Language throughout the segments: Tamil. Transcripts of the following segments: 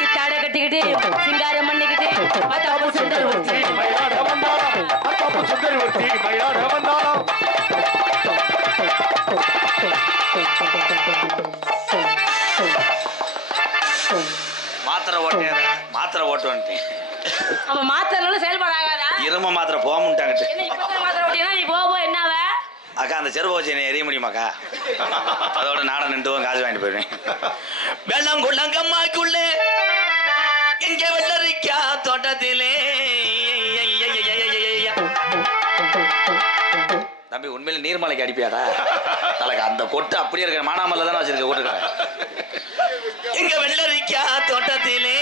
சித்தாட கட்டிக்கிட்டு சிங்காரம் பண்ணிக்கிட்டு அத்தாப்பு சுந்தரி ஒருத்தி மயிலாட வந்தாளம் அத்தாப்பு சுந்தரி ஒருத்தி மயிலாட வந்தாளம் மாத்திரை ஓட்டு வந்துட்டேன். அவன் மாத்திரனால செயல்பாடு ஆகாதா? இரும மாத்திரை போகமுட்டாங்க. என்ன இப்ப மாத்திரை ஓட்டினா நீ போ என்னவ அக்கா அந்த செருப்பு வச்சு என்ன எரிய முடியுமாக்கா? அதோட நாடம் நின்று காசு வாங்கிட்டு போயிடுவேன். வெள்ளம் குள்ளங்கம்மாக்குள்ளே எங்க வெள்ளரிக்கா தோட்டத்திலே. தம்பி உண்மையில நீர்மலைக்கு அடிப்பியாடா? தலைக்கு அந்த கொட்டு அப்படியே இருக்க மானாமல்ல தானே வச்சிருக்க கொட்டுக்கார. எங்க வெள்ளரிக்கா தோட்டத்திலே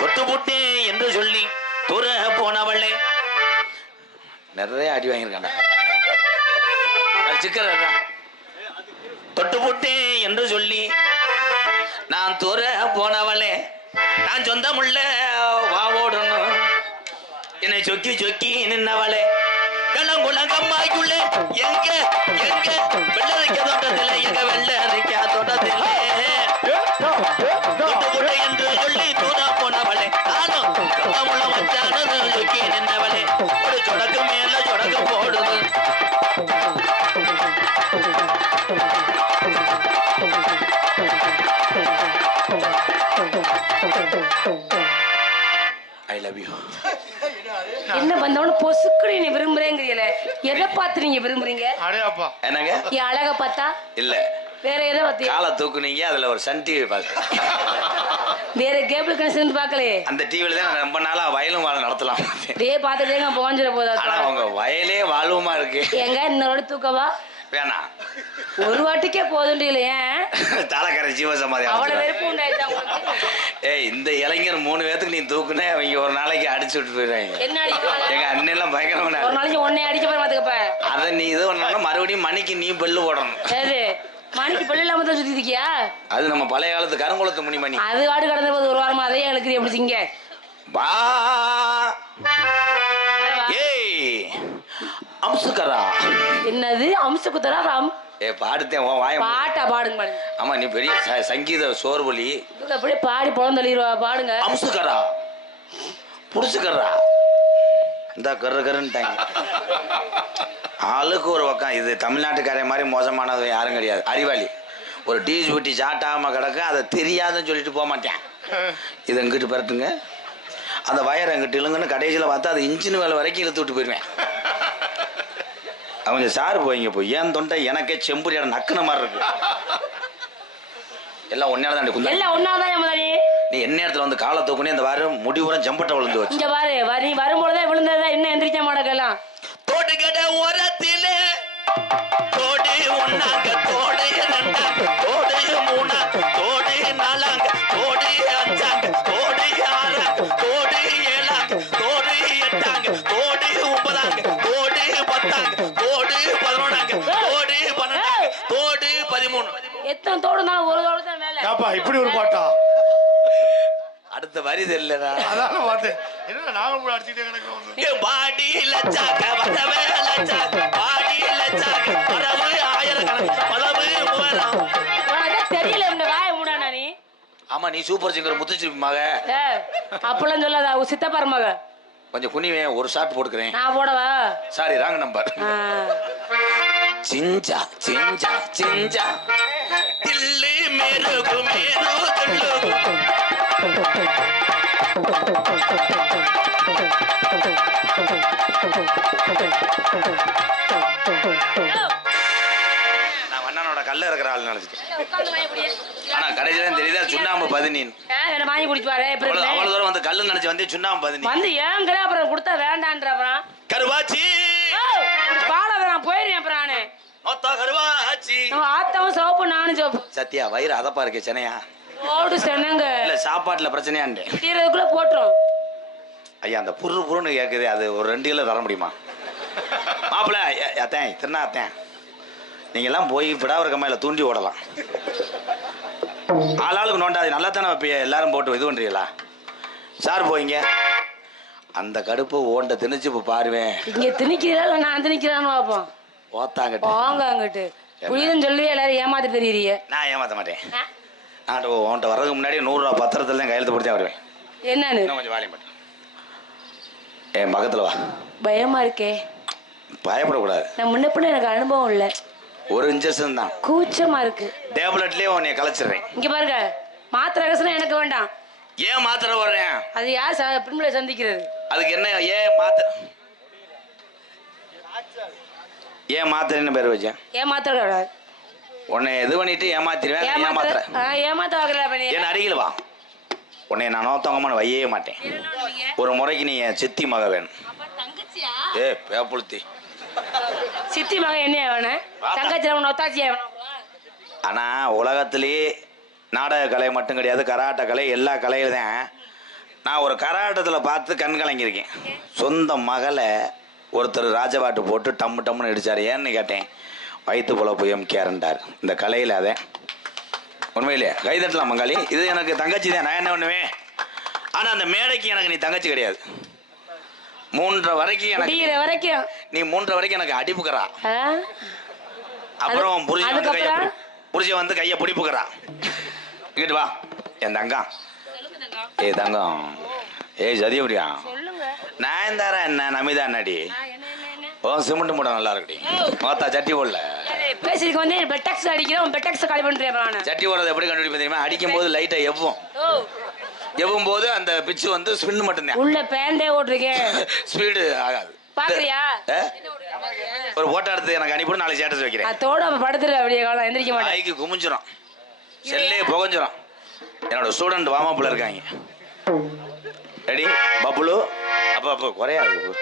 தொட்டு புட்டே என்று சொல்லி துற போனவளே. நிறைய அடி வாங்கியிருக்காண்டா சிக்கர். தொட்டு புட்டே என்று சொல்லி நான் துற போனவளே, நான் சொந்தமுள்ள வாவோடணும் என்னை சொக்கி சொக்கி நின்னவளே. கள்ளங்குளங்கம்மாய்க்குள்ளே எங்க எங்க வெள்ளரிக்க தோட்டத்திலே, எங்க வெள்ளரிக்க தோட்டத்திலே தொட்டு புட்டே என்று சொல்லி தூர போனவளே, நானும் சொந்தமுள்ள மச்சானது சொக்கி நின்னவளே. ஒரு சொடக்கு மேல சொடக்கு போடுது. I love you. என்ன வந்தவனு பொசுக்குடி நீ விரும்புறேங்கிறீல, எதை பார்த்து நீங்க விரும்புறீங்க? அடையாப்பா என்னங்க? என் அழக பார்த்தா இல்ல, வேற எதை பத்தி? காலை தூக்குனீங்க, அதுல ஒரு சன் டிவி பார்த்தேன். வேற கேபிள் கனெக்ஷன் பார்க்கலையே. அந்த டிவில தான் ரொம்ப நாளா வயலும் வாழ நடத்தலாம். டே பார்த்துட்டேங்க போஞ்சிட போதா. ஆனா உங்க வயலே வாழ்வுமா இருக்கு. எங்க இன்னொரு தூக்கவா? வேணாம், ஒரு வாட்டிக்கே போதுண்டில. ஏன் தலைக்கரை ஜீவசமாதி அவ்வளவு வெறுப்பு உண்டாயிட்டா? ஏய், இந்த இளைஞர் 3 பேத்துக்கு நீ தூக்குனே அவங்க ஒரு நாளைக்கு அடிச்சு விட்டு போயிடுவாங்க. என்ன அடிப்பாங்க? எங்க அண்ணன் எல்லாம் பயங்கரமான ஒரு நாளைக்கு ஒன்னே அடிக்க போய் பாத்துக்கப்ப. அதை நீ இது பண்ணணும், மறுபடியும் மணிக்கு நீ பெல்லு போடணும். சரி, மணிக்கு பெல்லு இல்லாம தான் சுத்தி இருக்கியா? அது நம்ம பழைய காலத்து கருங்குளத்து முனிமணி. அது காடு கடந்த போது ஒரு வாரமா அதையே எழுக்குறீ எப்படி சிங்க? வா ஏய் அம்சுக்கரா. என்னது அம்சகுத்தரா? ஏ பாடுத்தேன் உன் வாய. பாட்டா பாடுங்க பாடுங்க. ஆமா, நீ பெரிய சங்கீத சோர்வலி. அப்படியே பாடி பொழந்தளிடுவா, பாடுங்க. அம்சுக்கரா புடிச்சுக்கறா. இந்த கருன்ட்டாங்க. ஆளுக்கு ஒரு பக்கம். இது தமிழ்நாட்டுக்காரே மாதிரி மோசமானது யாரும் கிடையாது. அறிவாளி ஒரு டீஸ் ஊட்டி சாட்டாம கிடக்க, அதை தெரியாதுன்னு சொல்லிட்டு போக மாட்டேன். இது எங்கிட்டு பரட்டுங்க, அந்த வயர் எங்கிட்ட இழுங்கன்னு கடைசியில் பார்த்தா அது இன்ஜின் வேலை வரைக்கும் இழுத்து விட்டு போயிடுவேன். அவங்க சாரு போய்ங்க போய் ஏன் தொண்டை எனக்கே செம்புரியாட நக்குன மாதிரி இருக்கு. எல்லாம் ஒன்னால தான் குந்தா. எல்லாம் ஒன்னாதான் முதலாளி. நீ என்ன இடத்துல வந்து காலை தூக்குனே இந்த வாரம் முடிவுறம் ஜம்பட்ட விழுந்து வச்சு. இங்க பாரு, நீ வரும்போதுதான் விழுந்ததா, இன்னும் எந்திரிக்க மாட்டேங்கலாம். தோடு கடை ஓரத்திலே தோடு ஒன்னாங்க, தோடு ரெண்டாங்க, தோடு மூணாங்க, தோடு நாலாங்க, தோடு அஞ்சாங்க, தோடு ஆறாங்க, தோடு ஏழாங்க, தோடு எட்டாங்க, தோடு ஒன்பதாங்க, தோடு பத்தாங்க, தோடு 11ஆங்க, தோடு 12ஆங்க, தோடு 13. எத்தனை தோடு தான்? ஒரு தோடு தான் மேல. ஏப்பா இப்படி ஒரு பாட்டா? அடுத்த வரி தெரியலடா. அதான் பார்த்தேன். என்ன நாங்களும் கூட அடிச்சுட்டே கிடக்கிறோம். பாடி லட்சாக்க வந்தவே லட்சாக்க, பாடி லட்சாக்க பரவு ஆயிரக்கணக்கு பரவு மூவரம். உனக்கு தெரியல இந்த வாய மூடானா நீ? ஆமா, நீ சூப்பர் சிங்கர் முத்துச்சிருப்பி மக. அப்பெல்லாம் சொல்லாத, சித்தப்பார் மக. கொஞ்சம் குனிவேன், ஒரு ஷாட் போட்டுக்கிறேன். நான் போடவா? Sorry, wrong number. சிஞ்சா சிஞ்சா சிஞ்சா தில்லு மேருக்கு மேரு தில்லு. நான் வண்ணனோட கல்ல இருக்கிற ஆள் நினைச்சிட்டேன். ஆனா கடைசியில தெரியுதா சுண்ணாம்பு 13 வாங்கி குடிப்பாரு. அவ்வளவு தூரம் வந்து கல்லு நினைச்சு வந்து சுண்ணாம்பு 13 வந்து ஏங்கிற அப்புறம் கொடுத்தா வேண்டான்ற அப்புறம் கருவாச்சி பாட நான் போயிருக்கேன். அப்புறம் நானு கருவாச்சி ஆத்தாவும் சோப்பு நானும் சோப்பு. சத்தியா வயிறு அதப்பா இருக்கு சென்னையா ஓடு சென்னங்க இல்ல சாப்பாட்டுல பிரச்சனையாண்டே தீரதுக்குள்ள போட்டுரும். ஐயா அந்த புருன்னு கேக்குது, அது ஒரு 2 கிலோ தர முடியுமா மாப்பிள்ள? அத்தேன் திருநா அத்தேன், நீங்க எல்லாம் போய் விடாவர கம்மாயில தூண்டி ஓடலாம். ஆளாளுக்கு நோண்டாது நல்லா தானே வைப்பிய, எல்லாரும் போட்டு இது பண்றீங்களா? சார் போயிங்க. அந்த கடுப்பு ஓண்ட திணிச்சு இப்ப பாருவேன். இங்க திணிக்கிறதா இல்ல நான் திணிக்கிறான்னு பாப்போம். ஓத்தாங்கட்டு வாங்க அங்கிட்டு புரியுதுன்னு சொல்லி எல்லாரும் ஏமாத்த தெரியுறீங்க. நான் ஏமாத்த மாட்டேன். நான் உன்கிட்ட வர்றதுக்கு முன்னாடி 100 ரூபா பத்திரத்துல தான் கையெழுத்து போட்டு தான் வருவேன். என்னன்னு? இன்னும் கொஞ்சம் வாலியம் மட்டும் என் பக்கத்துல வா. பயமா இருக்கே. பயப்படக்கூடாது. நான் முன்ன பின்ன எனக்கு அனுபவம் இல்லை. ஒரு இன்ஜெக்ஷன் தான். கூச்சமா இருக்கு. டேப்லெட்லயே உன்னை கலைச்சிடுறேன். இங்க பாருங்க, மாத்திரை கசனம் எனக்கு வேண்டாம். ஏன் மாத்திரை வர்றேன்? அது யார் பின்மலை சந்திக்கிறது? அதுக்கு என்ன ஏன் மாத்திரைன்னு பேர் வச்சேன்? ஏன் மாத்திரை கிடையாது. உன்னை இது பண்ணிட்டு ஏமாத்திடுவேன். ஏமாத்திர ஏமாத்த வாக்குறேன். என் அருகில் வா. உன்னை நான் நோத்தவங்கன்னு வையே மாட்டேன். ஒரு முறைக்கு நீ என் சித்தி மக வேணும். பேப்புளுத்தி சித்தி மக என்ன வேணும்? தங்கச்சி நொத்தாச்சி வேணும். ஆனா உலகத்திலேயே நாடக கலை மட்டும் கிடையாது, கராட்ட கலை எல்லா கலையில தான். நான் ஒரு கராட்டத்தில் பார்த்து கண் கலங்கியிருக்கேன். சொந்த மகளை ஒருத்தர் ராஜபாட்டு போட்டு டம்மு டம்முன்னு அடித்தார். ஏன்னு கேட்டேன். வயிற்று பொழப்பு எம்கேரண்டார். இந்த கலையில் அதே உண்மையிலே கைதட்டலாம் மங்காளி. இது எனக்கு தங்கச்சி தான். நான் என்ன பண்ணுவேன்? ஆனால் அந்த மேடைக்கு எனக்கு நீ தங்கச்சி கிடையாது. 3:30 வரைக்கும் எனக்கு நீ 3:30 வரைக்கும் எனக்கு அடிப்புக்கிறா. அப்புறம் புருஷன் வந்து கையை பிடிப்புக்கிறா. இங்கிட்டு வா என் தங்கம். ஏய் தங்கம், ஏய் சதியபடியா, நான் தாரா என்ன நமிதா என்னடி? ஓ சிமெண்ட் மூட நல்லா இருக்குடி. மொத்தா சட்டி போடல பேசிட்டு வந்து பெட்டக்ஸ் அடிக்கிறேன். பெட்டக்ஸ் காலி பண்றேன். சட்டி போடுறது எப்படி கண்டுபிடிப்பேன் தெரியுமா? அடிக்கும் போது லைட்டா எவ்வும் போது அந்த பிச்சு வந்து ஸ்பின் மட்டும்தான். உள்ள பேண்டே ஓட்டுருக்கேன். ஸ்பீடு ஆகாது. பாக்குறியா? ஒரு போட்டோ எடுத்து எனக்கு அனுப்பிட்டு நாளைக்கு ஸ்டேட்டஸ் வைக்கிறேன். அதோட படுத்துரு. அப்படியே காலம் எந்திரிக்க மாட்டேன். கைக்கு குமிஞ்சிரும், செல்லே புகஞ்சிரும். என்னோட ஸ்டூடெண்ட் வாமாப்புல இருக்காங்க. ரெடி பப்புலு? அப்போ குறையா இருக்கு.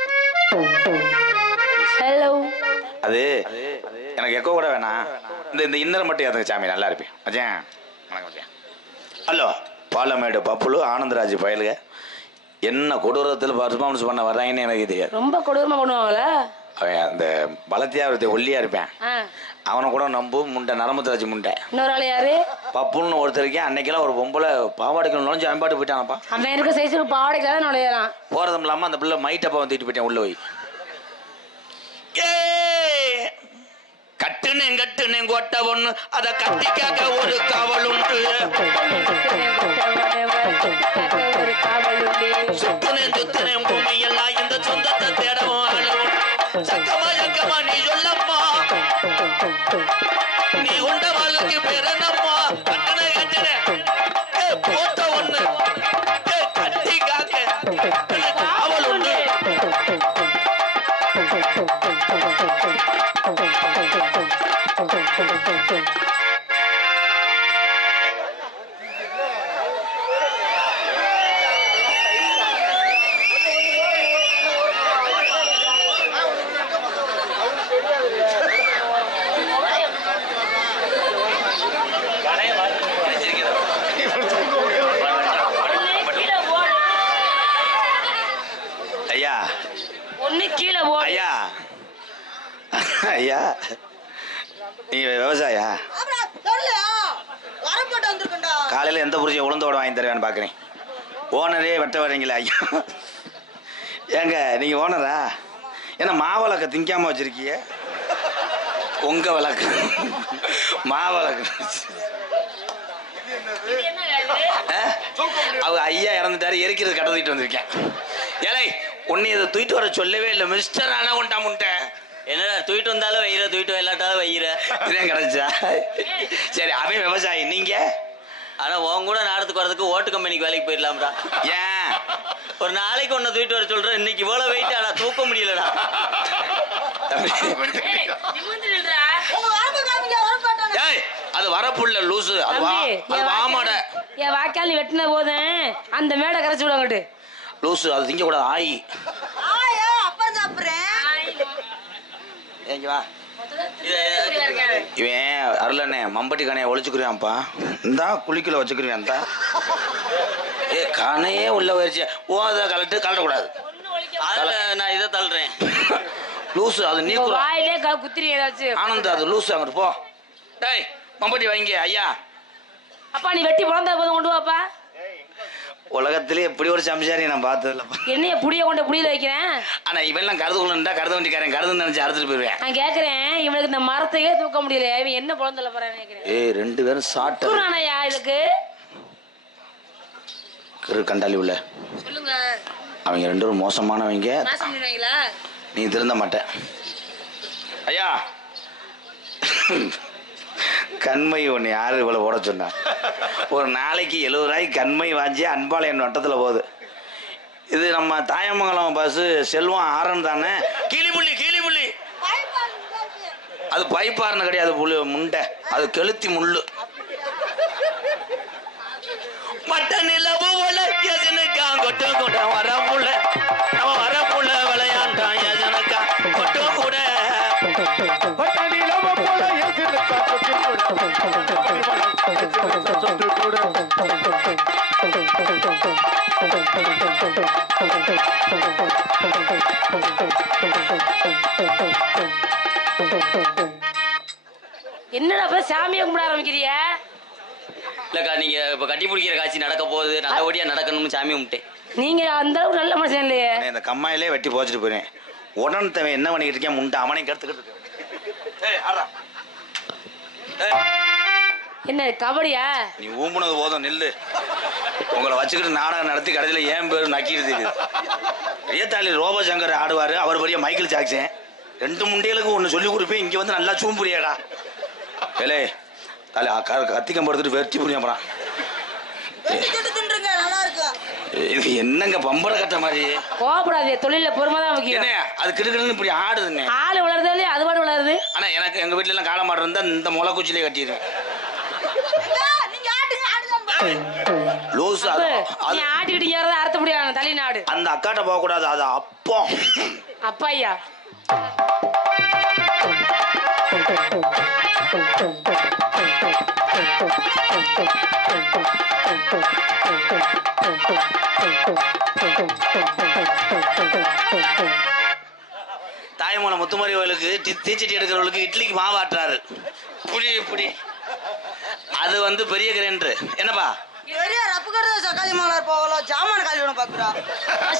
ஹலோ. அது எனக்கு எக்கோ கூட வேணாம். இந்த இன்னர் மட்டும் ஏற்றுங்க சாமி, நல்லா இருப்பேன். மச்சான் வணக்கம் மச்சான். ஹலோ. பாலமேடு பப்புலு ஆனந்தராஜ் பயலுக என்ன கொடூரத்தில் பர்ஃபார்மன்ஸ் பண்ண வர்றாங்கன்னு எனக்கு தெரியாது. ரொம்ப கொடூரமா பண்ணுவாங்களா? அவன் அந்த பலத்தியா ஒல்லியா இருப்பேன். அவனை கூட நம்பு முண்டை நரம்புத்தராஜ் முண்டை. இன்னொரு ஆள் யாரு? பப்புன்னு ஒருத்தருக்கேன். அன்னைக்கெல்லாம் ஒரு பொம்பளை பாவாடைக்கு நுழைஞ்சு அம்பாட்டு போயிட்டானப்பா. அவன் இருக்க சைஸுக்கு பாவாடைக்கு தான் நுழையலாம். போறதும் இல்லாம அந்த பிள்ளை மைட்டப்பா தூக்கிட்டு போயிட்டேன் உள்ள போய். கட்டுனேன் கொட்ட ஒண்ணு அத கட்டிக்காக்க ஒரு காவல் உண்டு. சுத்துனேன் பூமி எல்லாம் இந்த சொந்தத்தை தேடவும் ஆளும். சக்கமா நீ சொல்லம்மா, நீ உண்ட வாழ்க்கை பேரனம்மா. கட்டுன போட்ட ஒண்ணு கட்டி காக்க காவல் உண்டு. ஐயா ஒண்ணு கீழே போ. ஐயா ஐயா நீ விவசாயா? காலையில எந்த புரிஞ்ச உளுந்தோட வாங்கி தருவேன்னு பாக்குறேன். ஓனரே வெட்ட வரீங்களா ஐயா? ஏங்க நீங்க ஓனரா? ஏன்னா மாவிளக்க திங்காம வச்சிருக்கீங்க. உங்க விளக்கு மாவிளக்கு. அவங்க ஐயா இறந்துட்டாரு, எரிக்கிறது கடை தூக்கிட்டு வந்திருக்கேன். ஏலை உன்னை இதை தூக்கிட்டு வர சொல்லவே இல்லை மிஸ்டர். ஆனா உண்டா முட்டை என்னடா தூக்கிட்டு வந்தாலும் வையிற, தூக்கிட்டு இல்லாட்டாலும் வையிற. இதே கிடைச்சா சரி. அவன் விவசாயி, நீங்க? ஆனா உன் கூட நாடத்துக்கு வரதுக்கு ஓட்டு கம்பெனிக்கு வேலைக்கு போயிடலாம்டா. ஏன் ஒரு நாளைக்கு ஒன்னு தூக்கிட்டு வர சொல்றேன். இன்னைக்கு இவ்வளவு வெயிட் ஆனா தூக்க முடியலடா. அது வரப்புள்ள லூசு. அது வாமாட என் வாக்காளி வெட்டின போது அந்த மேடை கரைச்சு விடாங்கட்டு லூசு. அது திங்க கூடாது. ஆயி இவன் அருளண்ணே மம்பட்டி கணையை ஒழிச்சுக்குறியான்ப்பா. இந்தா குளிக்கல வச்சுக்குருவேன். ஏ கணையே உள்ள போயிருச்சு. ஓ அதை கலட்டக்கூடாது. நான் இதை தள்ளுறேன். லூசு அது நீ குத்திரி ஆனந்த். அது லூசு. அங்கிட்டு போ. டேய் மம்பட்டி வைங்க ஐயா. அப்பா நீ வெட்டி பிறந்த போதும் கொண்டு வாப்பா. உலகத்திலே எப்படி ஒரு சம்சாரி நான் பார்த்ததில்லப்பா. என்னைய புடிய கொண்ட புடியில வைக்கிறேன். ஆனா இவெல்லாம் கருது கொண்டுட்டா கருது வண்டிக்காரன் கருதுன்னு நினைச்சு அறுத்துட்டு போயிருவேன். நான் கேக்குறேன், இவனுக்கு இந்த மரத்தையே தூக்க முடியல, இவன் என்ன பொழந்தல போறான்னு கேக்குறேன். ஏய் 2 பேரும் சாட்ட தூக்குறானயா இதுக்கு? கண்டாலி உள்ள சொல்லுங்க. அவங்க 2 பேரும் மோசமானவங்க. நாசம் பண்ணிடுவாங்களா? நீ திருந்த மாட்டேன் ஐயா. கண்மை ஒன்று யாரு இவ்வளோ ஓட சொன்னா? ஒரு நாளைக்கு 70 ரூபாய்க்கு கண்மை வாங்கி அன்பாளையம் வட்டத்தில் போகுது. இது நம்ம தாயமங்கலம் பஸ் செல்வம் ஆரன் தானே. கீழிப்புள்ளி கீழிப்புள்ளி அது பைப்பாருன்னு கிடையாது, புள்ளி முண்டை, அது கெளுத்தி முள்ளு. மட்ட நிலவு கொட்டு கூட வரப்புள்ள நம்ம வரப்புள்ள விளையாண்டான் எதனக்கா கொட்டு கூட என்னடா இப்ப சாமியை கும்பிட ஆரம்பிக்கிறிய? இல்லக்கா நீங்க இப்ப கட்டி பிடிக்கிற காட்சி நடக்க போகுது, நல்லபடியா நடக்கணும்னு சாமி கும்பிட்டேன். நீங்க அந்த அளவுக்கு நல்ல மனுஷன் இல்லையே. இந்த கம்மாயிலே வெட்டி போச்சுட்டு போறேன். உடனே தவன் என்ன பண்ணிக்கிட்டு இருக்கேன்? முண்டை அவனையும் கருத்துக்கிட்டு என்ன கபடியா? நீ ஊம்புனது போதும் நில்லு. உங்களை வச்சுக்கிட்டு நாடகம் நடத்தி கடைசியில் ஏன் பேர் நக்கிட்டு ஏத்தாளி ரோபசங்கர் ஆடுவார், அவர் பெரிய மைக்கேல் ஜாக்சன். 2 முண்டைகளுக்கு ஒன்று சொல்லி கொடுப்பேன். இங்கே வந்து நல்லா சூம்புறியாடா ஏலே தலை கத்திக்கம் படுத்துட்டு வெற்றி புரியும். அப்புறம் இது என்னங்க பம்பர கட்ட மாதிரி? கோபப்படாதே, தொழில பொறுமை தான் முக்கியம். அது கிடுக்கிடுன்னு இப்படி ஆடுதுன்னு. ஆளு வளருதோ இல்லையா, அது பாடு வளருது. ஆனா எனக்கு எங்க வீட்டுல எல்லாம் காளை மாடு இருந்தா இந்த முளை குச்சிலே கட்டிடுவேன். லூசு நீ ஆட்டிக்கிட்டீங்க அறுத்த முடியாது தலைநாடு. அந்த அக்காட்ட போக கூடாது, அது அப்போ அப்பாய்யா. தாய்மூலம் முத்துமாரி கோயிலுக்கு தீச்சட்டி எடுக்கிறவங்களுக்கு இட்லிக்கு மாவு ஆட்டுறாரு. புடி புடி அது வந்து பெரிய கிரைண்டர். என்னப்பா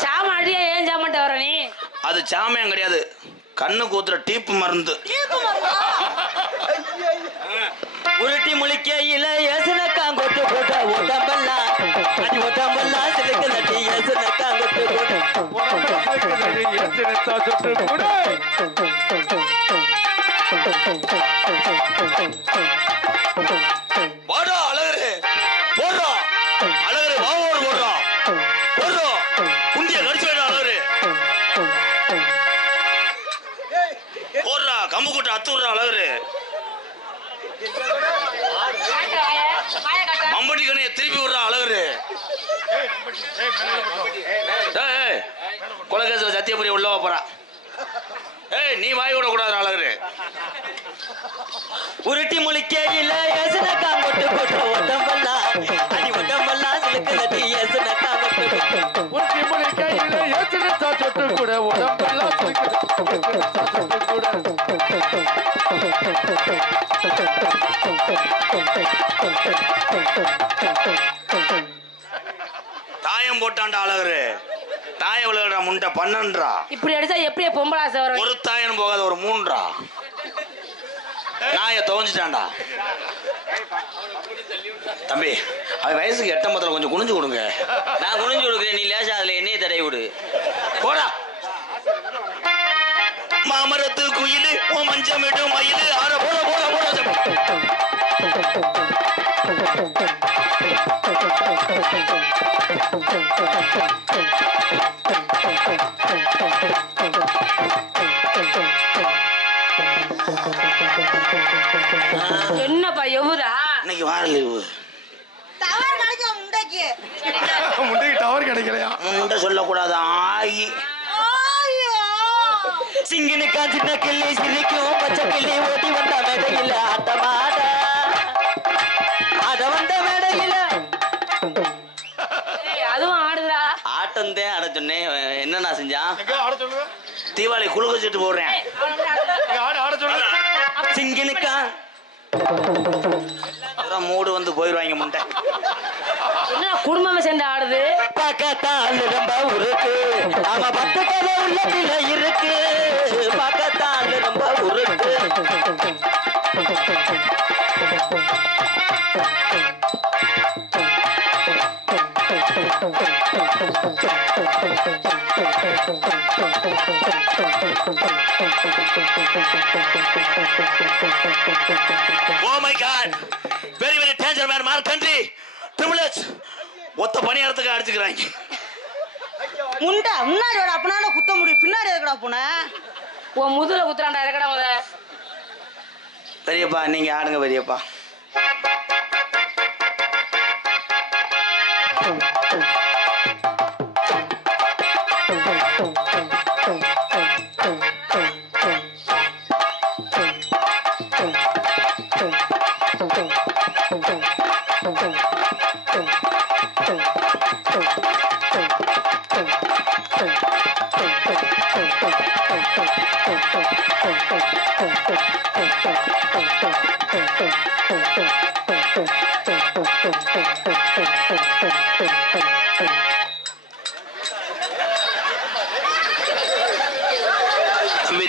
சாமான் அடியா? ஏன் சாமான் வர நீ? அது சாமியம் கிடையாது, கண்ணு கூத்துற டீப்பு மருந்து. உருட்டி முழிக்கையில ஏசுனக்கா கொட்டு போட்ட உடம்பெல்லாம் அடி உடம்பெல்லாம் சிலுக்கு நட்டி ஏசுனக்கா கொட்டு வாடா அழகரு போடுறோம், அழகரு வாவோடு போடுறோம் போடுறோம், குண்டிய கடிச்சு வேணும் அழகரு போடுறா, கம்பு கூட்ட அத்து விடுறா அழகரு. மம்பட்டி கணைய திருப்பி விடுறா அழகரு. கொலகேசில சத்தியபுரி உள்ள போறா. ஏய் நீ வாய் விட கூடாது அழகரு. உருட்டி முழிக்கையில ஏசுனக்கா கொட்டு போட்ட உடம்பெல்லாம் அடி உடம்பெல்லாம் சிலுக்கு நட்டி ஏசுனக்கா கொட்டு உருட்டி முழிக்கையில ஏசுனக்கா கொட்டு கூட உடம்பெல்லாம் தாயம் போட்டாண்டா அழகரு. தாயம் விளையாடுற முண்டை 12. இப்படி அடிச்சா எப்படியே பொம்பளை ஆசை வரும்? ஒரு தாயம் போகாத ஒரு 3. நாய துவஞ்சிட்டான்டா தம்பி. அவன் வயசுக்கு 8 கொஞ்சம் குனிஞ்சு கொடுங்க. நான் குனிஞ்சு கொடுக்குறேன், நீ லேசா அதுல எண்ணெயை தடவி விடு. போடா மாமரத்து குயிலு ஓ மஞ்சமிடும் மயிலு ஆற போட போட போட. என்னப்பா எவுதா? இன்னைக்கு வார லீவு. முண்டைக்கு டவர் கிடைக்கலையா? முண்டை சொல்லக்கூடாது ஆகி. சிங்கினுக்கா சின்ன கிள்ளி சிரிக்கும் பச்சை கிள்ளி ஓட்டி வந்த மேடையில ஆட்டமாட அத வந்த மேடையில அதுவும் ஆடுதுடா. ஆட்டம் தான் ஆட சொன்னேன். என்ன நான் செஞ்சான்? தீபாவளி குழுக்க சீட்டு போடுறேன். சிங்கினுக்கா மூடு வந்து போயிடுவாங்க முண்டை. என்ன குடும்பமே சேர்ந்து ஆடுது? பார்க்கத்தான் ரொம்ப உருக்கு நாம பத்து கதை உள்ளத்துல இருக்கு பார்க்கத்தான் ரொம்ப உருக்கு Oh my God! Very very danger man, man country. Triple H. ஒத்த பணியாரத்துக்கு அடிச்சுக்கிறாங்க. முண்டா முன்னாடியோட அப்பனால குத்த முடியும் பின்னாடி எதுக்கடா போன உன் முதுல குத்துறான்டா இருக்கடா முத. பெரியப்பா நீங்க ஆடுங்க பெரியப்பா.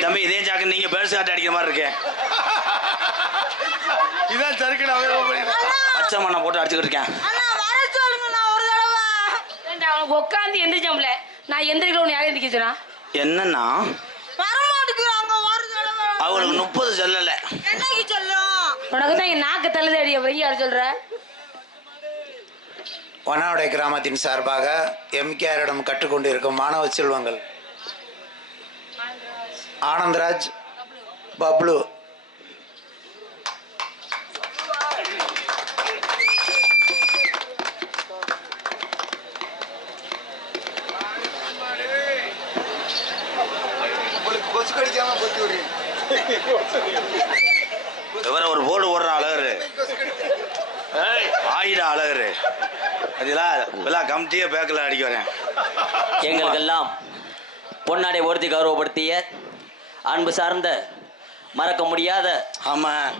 தம்பி இதே ஜாக்கு நீங்க பேர்ஸ் காட்ட அடிக்கிற மாதிரி இருக்கே. இதான் சறுக்குடா பச்சை மண்ணை போட்டு அடிச்சுக்கிட்டு இருக்கேன். அண்ணா வர சொல்லுங்க நான் ஒரு தடவை ஏன்டா அவனுக்கு உட்காந்து எந்திரிச்சோம்ல, நான் எந்திரிக்கல உன்னை யாரும் எந்திரிக்க சொன்னா? என்னன்னா வர மாட்டேங்கிறாங்க ஒரு தடவை அவளுக்கு 30 சொல்லல. என்னைக்கு சொல்லும் உனக்கு தான் என் நாக்கு தள்ளுது அடி. அப்புறம் யார் சொல்ற? வனாவுடை கிராமத்தின் சார்பாக எம்கேஆரிடம் கற்றுக்கொண்டிருக்கும் மாணவ செல்வங்கள் ஆனந்தராஜ், பப்ளு, கொசு கடிக்காம கொத்தி விடுறீங்க. இவர ஒரு போர்டு ஓடுற அழகரு ஆயிடா அழகரு அதெல்லாம் கமிட்டியே பேக்கில் அடிக்க வரேன். எங்களுக்கெல்லாம் பொன்னாடை ஒருத்தி கௌரவப்படுத்திய அன்பு சார்ந்த மறக்க முடியாத ஆமாம்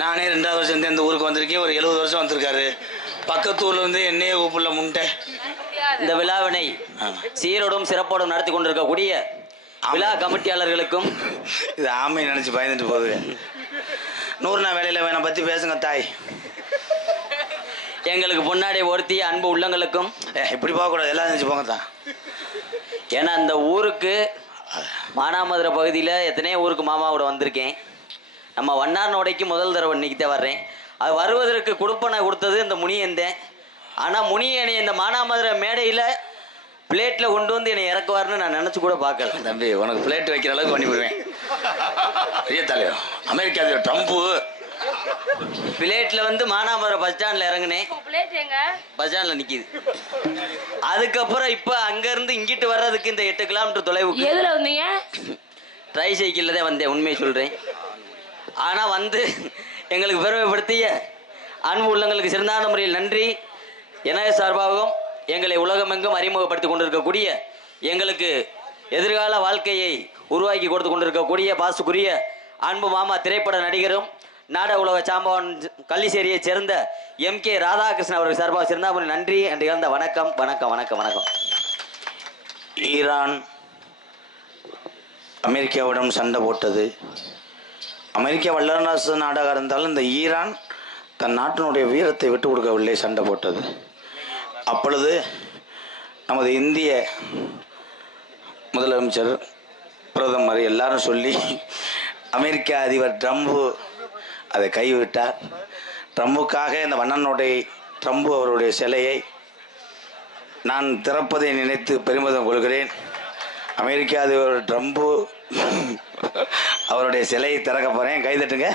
நானே 2வது வருஷம் இந்த ஊருக்கு வந்திருக்கேன். ஒரு 70 வருஷம் வந்திருக்காரு. பக்கத்து ஊர்ல வந்து என்னையே கூப்பிடல முன்ட்டை. இந்த விழாவினை சீரோடும் சிறப்போடும் நடத்தி கொண்டிருக்கக்கூடிய விழா கமிட்டியாளர்களுக்கும் இது ஆமை நினைச்சு பயந்துட்டு போகுது. 100 நாள் வேலையில் வேணா பற்றி பேசுங்க தாய். எங்களுக்கு பொன்னாடை ஒருத்திய அன்பு உள்ளங்களுக்கும் இப்படி போகக்கூடாது, எல்லாம் நினச்சி போங்க தான். ஏன்னா அந்த ஊருக்கு மானாமதுரை பகுதியில் எத்தனையோ ஊருக்கு மாமாவோட வந்திருக்கேன். நம்ம வண்ணார்நோடைக்கு முதல் தடவை இன்னைக்கு தான் வர்றேன். அது வருவதற்கு கொடுப்பனை கொடுத்தது இந்த முனியந்தேன். ஆனால் முனியனை இந்த மானாமதுரை மேடையில் பிளேட்டில் கொண்டு வந்து என்னை இறக்குவார்னு நான் நினச்சி கூட பார்க்கல. தம்பி உனக்கு பிளேட் வைக்கிற அளவுக்கு பண்ணி போடுவேன். பெரிய தலைவர் அமெரிக்கா ட்ரம்ப்பு பிளேட்டில் வந்து மானாமதுரை பஸ் ஸ்டாண்டில் இறங்குனேன். பஸ் ஸ்டாண்டில் நிற்கிது. அதுக்கப்புறம் இப்போ அங்கேருந்து இங்கிட்டு வர்றதுக்கு இந்த 8 கிலோமீட்டர் தொலைவுக்கு எதுல வந்தீங்க? ட்ரை சைக்கிளில் தான் வந்தேன், உண்மையை சொல்கிறேன். ஆனால் வந்து எங்களுக்கு பெருமைப்படுத்திய அன்பு உள்ளங்களுக்கு சிறந்தான முறையில் நன்றி. எனது சார்பாகவும் எங்களை உலகமெங்கும் அறிமுகப்படுத்தி கொண்டிருக்கக்கூடிய எங்களுக்கு எதிர்கால வாழ்க்கையை உருவாக்கி கொடுத்து கொண்டிருக்கக்கூடிய பாசுக்குரிய அன்பு மாமா திரைப்பட நடிகரும் நாடக உலக சாம்பவன் கள்ளிச்சேரியைச் சேர்ந்த MK ராதாகிருஷ்ணன் அவர்கள் சார்பாக சிறந்தான நன்றி என்று இழந்த வணக்கம் வணக்கம் வணக்கம் வணக்கம். ஈரான் அமெரிக்காவிடம் சண்டை போட்டது. அமெரிக்கா வல்லரசு நாடாக இருந்தாலும் இந்த ஈரான் தன் நாட்டினுடைய வீரத்தை விட்டு கொடுக்கவில்லை, சண்டை போட்டது. அப்பொழுது நமது இந்திய முதலமைச்சர் பிரதமர் எல்லாரும் சொல்லி அமெரிக்க அதிபர் ட்ரம்ப் அதை கைவிட்டார். ட்ரம்புக்காக இந்த வண்ணனுடைய ட்ரம்ப் அவருடைய சிலையை நான் திறப்பதை நினைத்து பெருமிதம் கொள்கிறேன். அமெரிக்க அதிபர் ட்ரம்ப் அவருடைய சிலையை திறக்க போகிறேன். கைதட்டுங்க.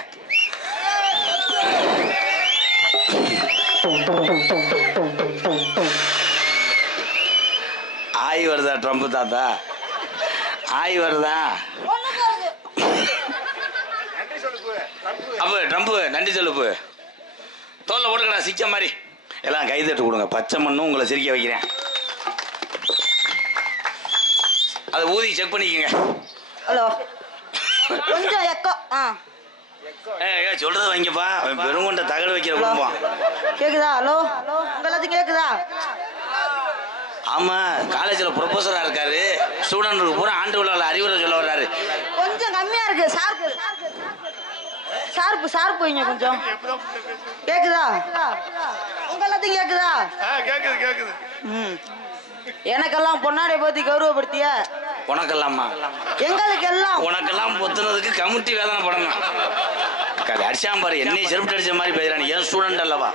ஆய் வருதா ட்ரம்ப் தாத்தா? ஆய் வருதா? அப்போ ட்ரம்ப் நன்றி சொல்லுப்பு தோல்ல போட்டுக்கடா சிக்க மாதிரி. எல்லாம் கைதட்டு கொடுங்க. பச்சை மண்ணும் உங்களை சிரிக்க வைக்கிறேன். அதை ஊதி செக் பண்ணிக்கோங்க. ஹலோ கொஞ்சம் எக்கோ சொல்றது வைங்கப்பா. பெருங்கொண்ட தகடு வைக்கிற குடும்பம் கேக்குதா? ஹலோ ஹலோ உங்களுக்கு கேக்குதா? ஆமா காலேஜ்ல ப்ரொஃபஸரா இருக்காரு. ஸ்டூடெண்ட்க்கு பூரா ஆண்டு விழாவில் அறிவுரை சொல்ல வர்றாரு. கொஞ்சம் கம்மியா இருக்கு. ஷார்ப்பு வைங்க கொஞ்சம். கேக்குதா? உங்க எல்லாத்தையும் கேக்குதா? கேக்குது. எனக்கெல்லாம் பொன்னாடை பத்தி கௌரவப்படுத்திய உனக்கெல்லாமா? எங்களுக்கெல்லாம் உனக்கெல்லாம் பொத்துனதுக்கு கமிட்டி வேதனை படணும். அடிச்சாம் பாரு, என்னை செருப்பு அடிச்ச மாதிரி பேசுறான். ஏன் ஸ்டூடெண்ட் அல்லவா?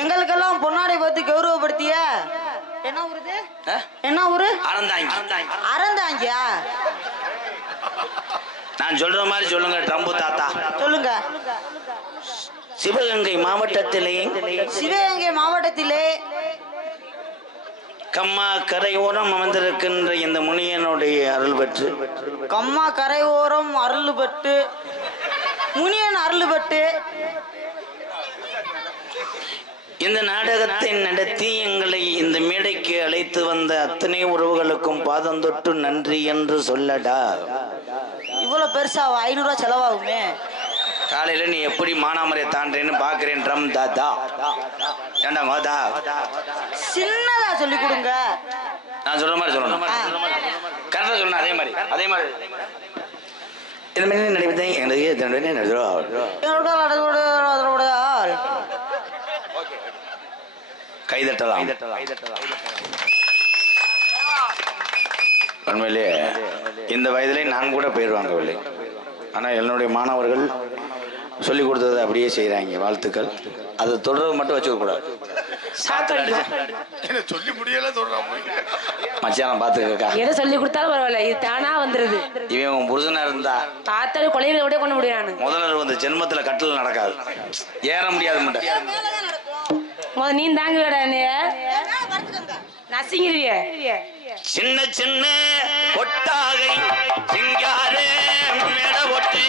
எங்களுக்கெல்லாம் பொன்னாடை பத்தி கௌரவப்படுத்திய என்ன ஊருது? என்ன ஊரு? அறந்தாங்கியா? நான் சொல்ற மாதிரி சொல்லுங்க. ட்ரம்பு தாத்தா சொல்லுங்க. சிவகங்கை மாவட்டத்திலே கம்மா கரையோரம் அமர்ந்திருக்கின்ற இந்த முனியனுடைய அருள் பெற்று கம்மா கரையோரம் அருள் பெற்று முனியன் அருள் பெற்று இந்த நாடகத்தை நடத்தி எங்களை இந்த மேடைக்கு அழைத்து வந்த அத்தனை உறவுகளுக்கும் பாதம் தொட்டு நன்றி என்று சொல்லடா. இவ்வளவு பெருசா 500 ரூபாய் செலவாகுமே. காலையில நீ எப்படி மானாமரை தாண்டேன்னு பாக்குறேன். ட்ரம் தாத்தா ஏண்டா மோதா சின்னதா சொல்லி கொடுங்க. நான் சொல்ற மாதிரி சொல்லணும். கரெக்டா சொல்லணும். அதே மாதிரி இந்த மாதிரி நடிப்பேன். எங்களுக்கு கைதட்டலாம். உண்மையிலே இந்த வயதிலே நான் கூட பேர் வாங்கவில்லை. ஆனால் என்னுடைய மாணவர்கள் சொல்லிக் கொடுத்தது அப்படியே செய்கிறாங்க. வாழ்த்துக்கள். அதை தொடர்பு மட்டும் வச்சுக்க கூடாது. சொல்லி முடியல சொல்றான். மச்சான் பாத்துக்கா. எதை சொல்லி கொடுத்தாலும் பரவாயில்ல, இது தானா வந்துருது. இவன் உன் புருஷனா இருந்தா தாத்தாரு கொலையில விட கொண்டு முடியாது. முதல்ல வந்து ஜென்மத்துல கட்டில் நடக்காது, ஏற முடியாது. நீ தாங்க நசிங்கிருவிய. சின்ன சின்ன கொட்டாகை சிங்காரே மேட ஒட்டி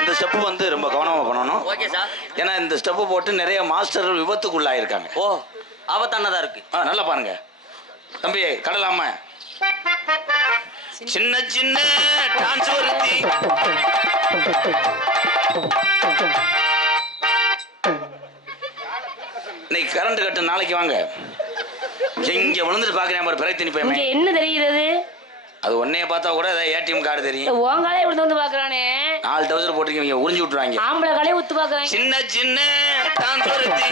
இந்த ஸ்டெப் வந்து ரொம்ப கவனமா பண்ணணும். ஏன்னா இந்த ஸ்டெப் போட்டு நிறைய மாஸ்டர்கள் விபத்துக்குள்ளாயிருக்காங்க. ஓ, ஆபத்தானதா இருக்கு. நல்லா பாருங்க தம்பி. கடலாம சின்ன சின்ன டான்ஸ் வருத்தி இன்னைக்கு கரண்ட் கட்டு, நாளைக்கு வாங்க. இங்க விழுந்துட்டு பாக்குறேன் பாரு, பிறகு திணிப்பேன். என்ன தெரிகிறது? அது ஒன்னைய பார்த்தா கூட ஏடிஎம் கார்டு தெரியும். உங்காலே இப்படி வந்து பாக்குறானே. 4 டவுசர் போட்டுருக்கீங்க, உறிஞ்சு விட்டுருவாங்க. ஆம்பளை காலே உத்து பாக்குறாங்க. சின்ன சின்ன டான்ஸ் வருத்தி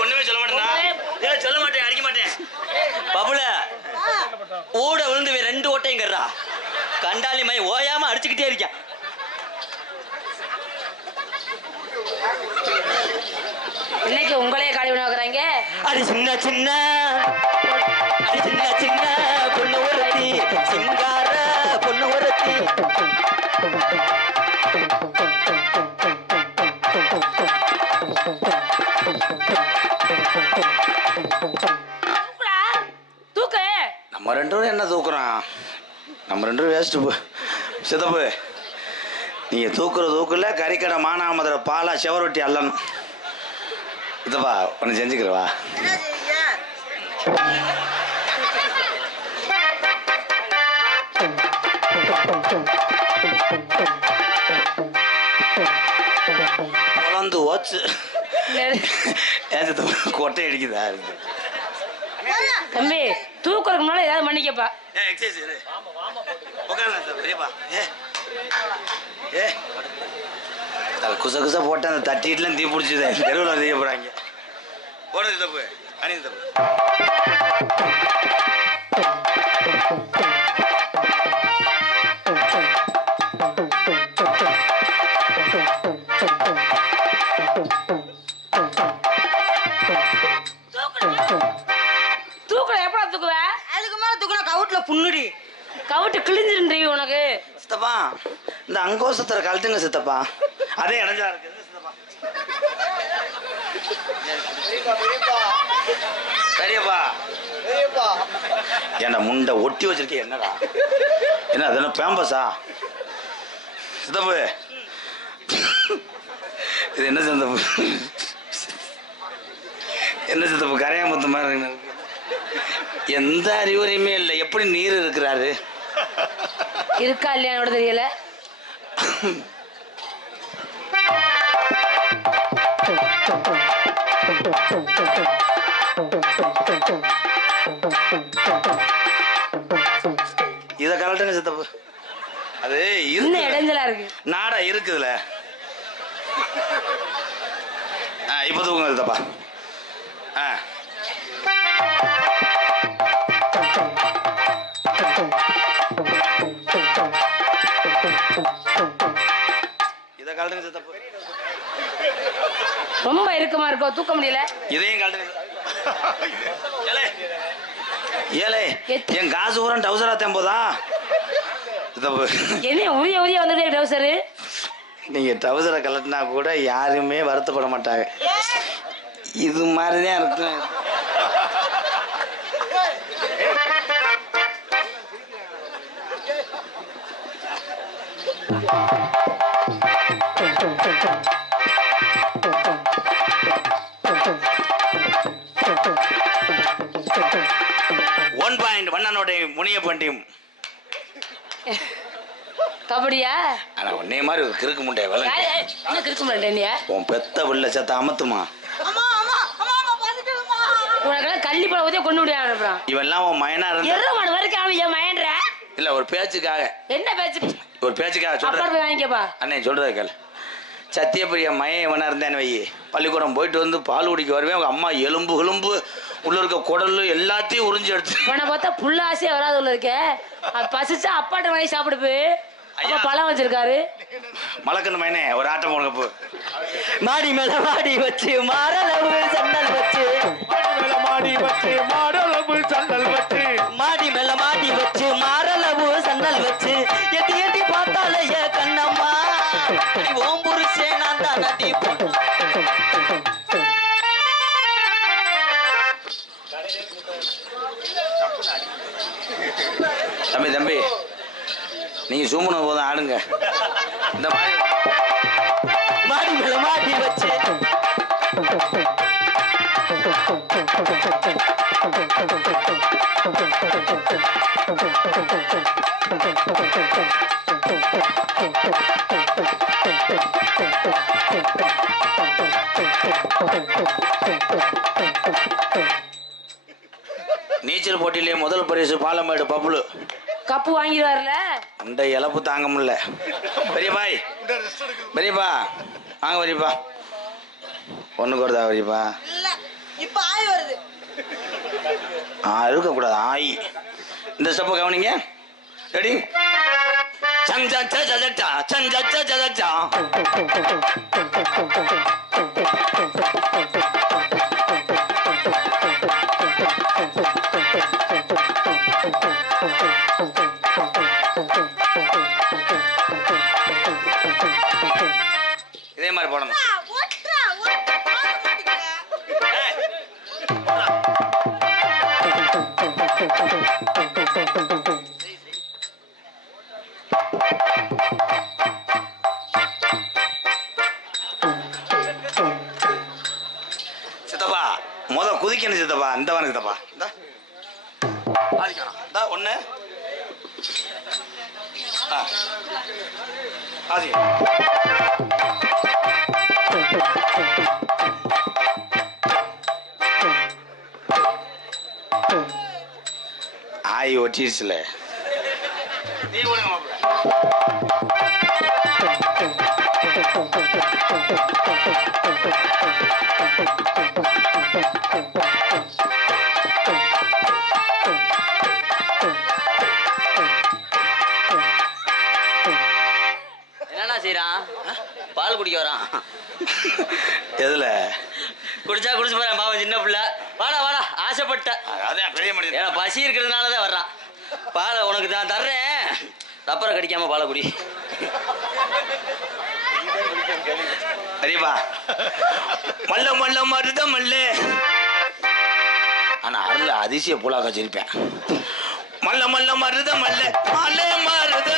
ஒண்ணுமே சொல்ல மாட்டேன். சொல்ல மாட்டேன், அடிக்க மாட்டேன். பபுல ஊட விழுந்து 2 ஓட்டைங்கிறா. கண்டாலி மை ஓயாம அடிச்சுக்கிட்டே இருக்கான். இன்னைக்கு உங்களே காலி உணவுறாங்க. அது சின்ன சின்ன பொண்ணு ஒருத்தி, சிங்கார பொண்ணு ஒருத்தி. தூக்க நம்ம 2 பேரும் என்ன தூக்குறோம்? நம்ம 2 பேரும் வேஸ்ட். சிதப்பு, நீங்க தூக்குல கறிக்கடை மானாமதுரை பாலா செவரொட்டி அல்லணும். இதுவா ஒன்று செஞ்சுக்கிறவா? குழந்து ஓச்சு கொட்டை அடிக்குதா? தம்பி தூக்குறதுக்கு முன்னாடி ஏதாவது மன்னிக்கப்பா. குச குச போட்டு அந்த தட்டிட்டுலாம் தீ பிடிச்சது தெருவில் தீய போறாங்க. போனது தப்பு, அணிந்து தப்பு. தூக்கல எப்படா தூக்குவ? அதுக்கு மேல தூக்குனா கவுட்ல புண்ணுடி. கவுட்டு கிழிஞ்சிருந்தீங்க உனக்கு. சித்தப்பா இந்த அங்கோசத்துல கழட்டுங்க சித்தப்பா. அதே இடைஞ்சா இருக்கு சித்தப்பா. பெரியப்பா ஏன்டா முண்டை ஒட்டி வச்சிருக்கேன் என்னடா? என்ன அது என்ன பேம்பஸா? சித்தப்பு இது என்ன சித்தப்பு? என்ன சித்தப்பு கரையாம்பத்து மாதிரி இருக்கு. எந்த அறிவுரையுமே இல்லை. எப்படி நீர் இருக்கிறாரு? இருக்கா இல்லையானோட தெரியல. இத கலட்டுங்க சித்தப்பு. அது இன்னும் இடைஞ்சலா இருக்கு. நாடா இருக்குதுல. இப்ப தூக்குங்க சித்தப்பா. இத கலட்டுங்க சித்தப்பு. ரொம்ப இறுக்கமா இருக்கோ, தூக்க முடியல. இதையும் கலட்டுங்க. ஏலே என் காசு ஊரன் டவுசரா தேம்போதா? என்ன உரிய உரிய வந்துட்டே டவுசரு? நீங்க டவுசரை கலட்டினா கூட யாருமே வருத்தப்பட மாட்டாங்க. இது மாதிரிதான் இருக்கும். முனியப்பன் டீம் கபடியா? ஆனா உன்னைய மாதிரி ஒரு கிறுக்கு முண்டைய வேலை. என்ன கிறுக்கு முண்டைய? உன் பெத்த உள்ள சத்த அமத்துமா. உனக்கெல்லாம் கள்ளி பழம் ஊதிய கொண்டு விடியா அனுப்புறான். இவெல்லாம் உன் மயனா இருந்தா வரைக்கும் அவன் என் மயன்ற இல்ல ஒரு பேச்சுக்காக. என்ன பேச்சு? ஒரு பேச்சுக்காக சொல்றேன். வாங்கிக்கப்பா அண்ணே சொல்றது கேள். சத்தியப்பிரியா மயம் இவனா இருந்தேன்னு வை. பள்ளிக்கூடம் போயிட்டு வந்து பால் குடிக்க வருவேன். அவங்க அம்மா எலும்பு எலும்பு உள்ள இருக்க குடல் எல்லாத்தையும் உறிஞ்சு எடுத்து உன பார்த்தா புள்ள ஆசையா வராது உள்ள இருக்க. பசிச்சா அப்பாட்ட வாங்கி சாப்பிடுப்பு. அப்பா பழம் வச்சிருக்காரு. மலக்கண்ணு மயனே ஒரு ஆட்டம் போடுங்க போ. மாடி மேல மாடி வச்சு மாடளவு சன்னல் வச்சு மாடி வச்சு மாடளவு சன்னல் வச்சு மாடி மேல மாடி வச்சு மாடளவு சன்னல் வச்சு எட்டி எட்டி பார்த்தாலே கண்ணம்மா ஓம் புருஷே நான் தான் நடி. தம்பி தம்பி நீங்க சூம்புன போதும் ஆடுங்க. இந்த மாதிரி மாடி மேல மாடி வச்சு நீச்சல் போட்டியிலேயே முதல் பரிசு பாலமேடு பப்புலு கப்பு வாங்கிடுவார்ல. அந்த இழப்பு தாங்க முடியல. பெரியபாய் பெரியப்பா வாங்க பெரியப்பா. ஒண்ணுக்கு வருதா பெரியப்பா? இப்ப ஆய் வருது. இருக்கக்கூடாது ஆய். இந்த ஸ்டெப்பை கவனிங்க. ரெடி? இதே மாதிரி போடணும். சித்தப்பா முத குதிக்கணும் சித்தப்பா. இந்த வாங்க சித்தப்பா. இந்த ஒண்ணு ஆய் ஒட்டிடுச்சுல. நீ போடுங்க என்னன்னா செய்யறான்? பால் குடிக்க வரான். எதுல குடிச்சா குடிச்சு போறேன் பாவம் சின்ன பிள்ளை. வாடா வாடா ஆசைப்பட்ட. அதான் பெரிய மனிதன். ஏன்னா பசி இருக்கிறதுனாலதான் வர்றான். பாலை உனக்கு நான் தர்றேன். ரப்பரை கடிக்காம பாலை குடி. அறிவா மல்ல மல்ல மருத மல்லே. ஆனா அருள் அதிசய புலாக்க வச்சிருப்பேன். மல்ல மல்ல மருத மல்லே மல்லே மருத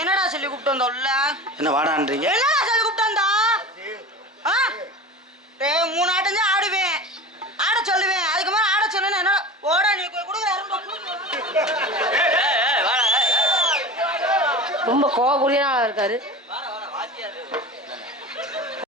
என்னடா சொல்லி கூப்பிட்டு வந்தோம்ல? என்ன வாடான்றீங்க? என்னடா சொல்லி கூப்பிட்டு வந்தா? டேய் 3 ஆட்டம் தான் ஆடுவேன், ஆட சொல்லுவேன். அதுக்கு மேல ஆட சொன்னா என்ன ஓடா நீ கொடுக்குற ரொம்ப கோவக்கூடியனா இருக்காரு.